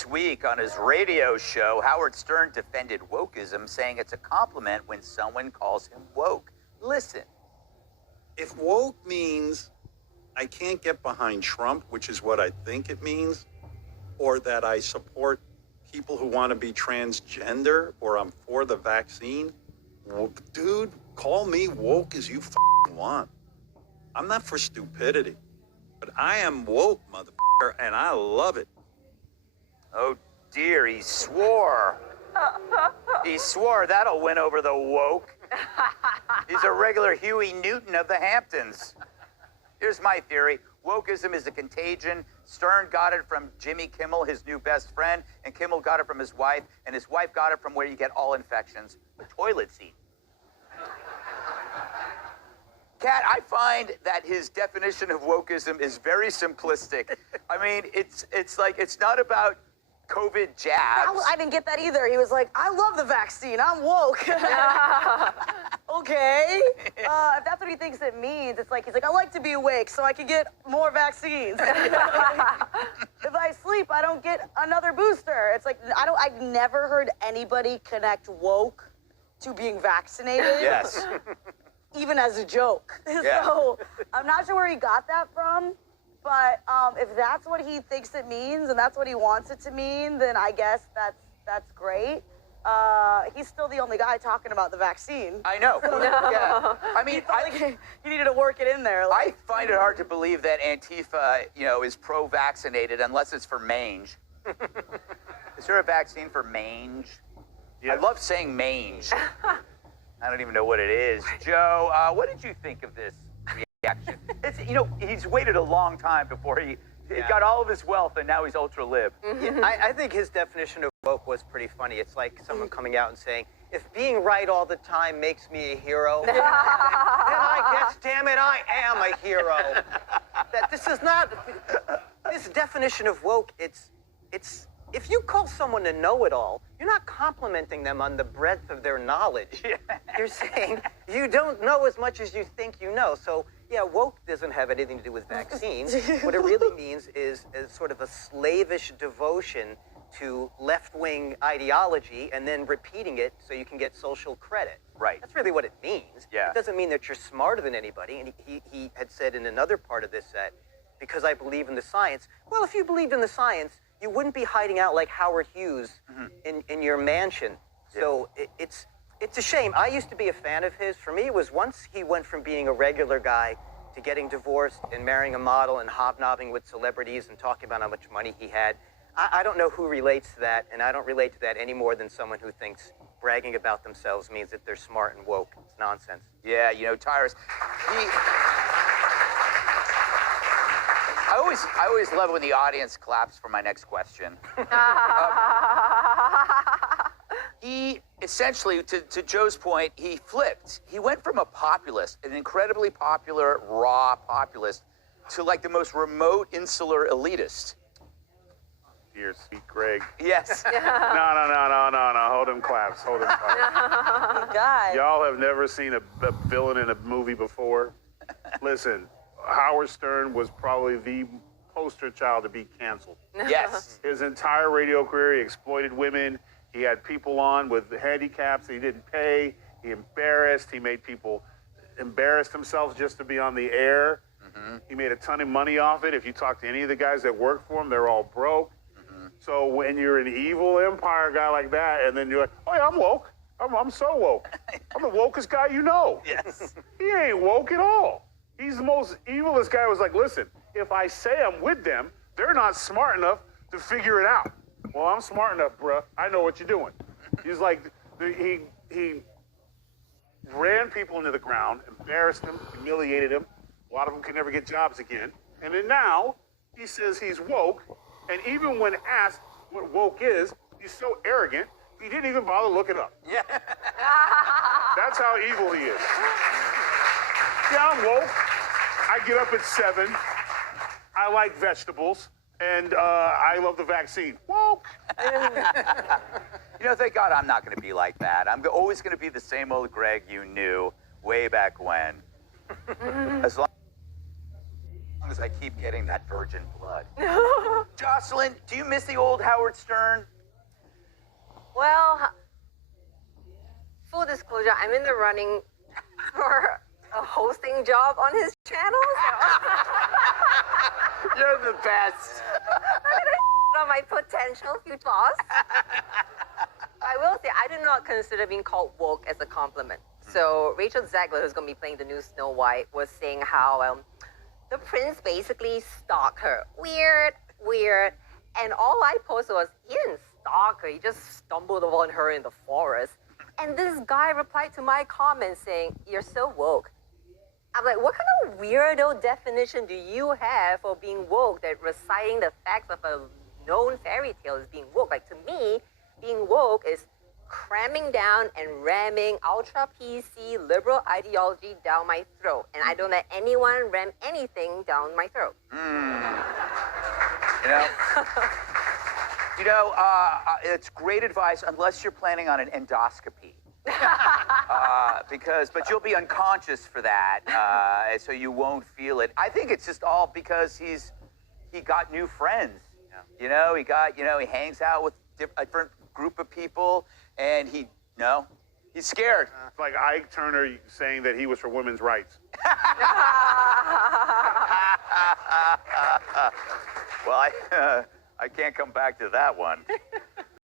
This week on his radio show, Howard Stern defended wokeism, saying it's a compliment when someone calls him woke. Listen. If woke means I can't get behind Trump, which is what I think it means, or that I support people who want to be transgender, or I'm for the vaccine, dude, call me woke as you want. I'm not for stupidity, but I am woke, motherfucker, and I love it. Oh dear, he swore. He swore that'll win over the woke. He's a regular Huey Newton of the Hamptons. Here's my theory. Wokeism is a contagion. Stern got it from Jimmy Kimmel, his new best friend, and Kimmel got it from his wife, and his wife got it from where you get all infections, the toilet seat. Kat, I find that his definition of wokeism is very simplistic. I mean, it's like, it's not about COVID jabs. I didn't get that either. He was like, I love the vaccine. I'm woke. Okay. If that's what he thinks it means, it's like, he's like, I like to be awake so I can get more vaccines. If I sleep, I don't get another booster. It's like, I've never heard anybody connect woke to being vaccinated. Yes. Even as a joke. Yeah. So I'm not sure where he got that from, but if that's what he thinks it means and that's what he wants it to mean, then I guess that's great. He's still the only guy talking about the vaccine. I know. Yeah. I mean, he needed to work it in there. I find it hard to believe that Antifa, is pro-vaccinated unless it's for mange. Is there a vaccine for mange? Yeah. I love saying mange. I don't even know what it is. Joe, what did you think of this reaction? He's waited a long time before he got all of his wealth, and now he's ultra-lib. Yeah, I think his definition of woke was pretty funny. It's like someone coming out and saying, if being right all the time makes me a hero, then I guess, damn it, I am a hero. That this is not, this definition of woke, it's, if you call someone a know-it-all, you're not complimenting them on the breadth of their knowledge. Yeah. You're saying you don't know as much as you think you know. So, yeah, woke doesn't have anything to do with vaccines. What it really means is sort of a slavish devotion to left-wing ideology and then repeating it so you can get social credit. Right. That's really what it means. Yeah. It doesn't mean that you're smarter than anybody. And he had said in another part of this set, because I believe in the science. Well, if you believed in the science, you wouldn't be hiding out like Howard Hughes in your mansion. So it's a shame. I used to be a fan of his. For me, it was once he went from being a regular guy to getting divorced and marrying a model and hobnobbing with celebrities and talking about how much money he had. I don't know who relates to that, and I don't relate to that any more than someone who thinks bragging about themselves means that they're smart and woke. It's nonsense. Yeah, Tyrus, I always love when the audience claps for my next question. He essentially, to Joe's point, he flipped. He went from a populist, an incredibly popular, raw populist, to like the most remote, insular elitist. Dear sweet Greg. Yes. No. Hold them claps. Hold them claps. Good guy. Y'all have never seen a villain in a movie before. Listen, Howard Stern was probably the poster child to be canceled. Yes. His entire radio career, he exploited women. He had people on with handicaps that he didn't pay. He embarrassed. He made people embarrass themselves just to be on the air. Mm-hmm. He made a ton of money off it. If you talk to any of the guys that work for him, they're all broke. Mm-hmm. So when you're an evil empire guy like that, and then you're like, oh yeah, I'm woke. I'm so woke. I'm the wokest guy you know. Yes. He ain't woke at all. He's the most evilest guy. Was like, listen, if I say I'm with them, they're not smart enough to figure it out. Well, I'm smart enough, bruh. I know what you're doing. He's like, he ran people into the ground, embarrassed them, humiliated them. A lot of them can never get jobs again. And then now, he says he's woke, and even when asked what woke is, he's so arrogant, he didn't even bother looking up. Yeah. That's how evil he is. Yeah, I'm woke. I get up at 7. I like vegetables. And I love the vaccine. Woke. Thank God I'm not going to be like that. I'm always going to be the same old Greg you knew way back when. As long long as I keep getting that virgin blood. Jocelyn, do you miss the old Howard Stern? Well, full disclosure, I'm in the running for a hosting job on his channel. So You're the best. on my potential future boss. I will say, I do not consider being called woke as a compliment. So Rachel Zegler, who's going to be playing the new Snow White, was saying how the prince basically stalked her. Weird. And all I posted was, he didn't stalk her, he just stumbled upon her in the forest. And this guy replied to my comment saying, you're so woke. I'm like, what kind of weirdo definition do you have for being woke, that reciting the facts of a known fairy tale is being woke? Like, to me, being woke is cramming down and ramming ultra PC liberal ideology down my throat. And I don't let anyone ram anything down my throat. It's great advice unless you're planning on an endoscopy. But you'll be unconscious for that, so you won't feel it. I think it's just all because he got new friends. Yeah. He hangs out with a different group of people, and he's scared. It's like Ike Turner saying that he was for women's rights. Well, I can't come back to that one.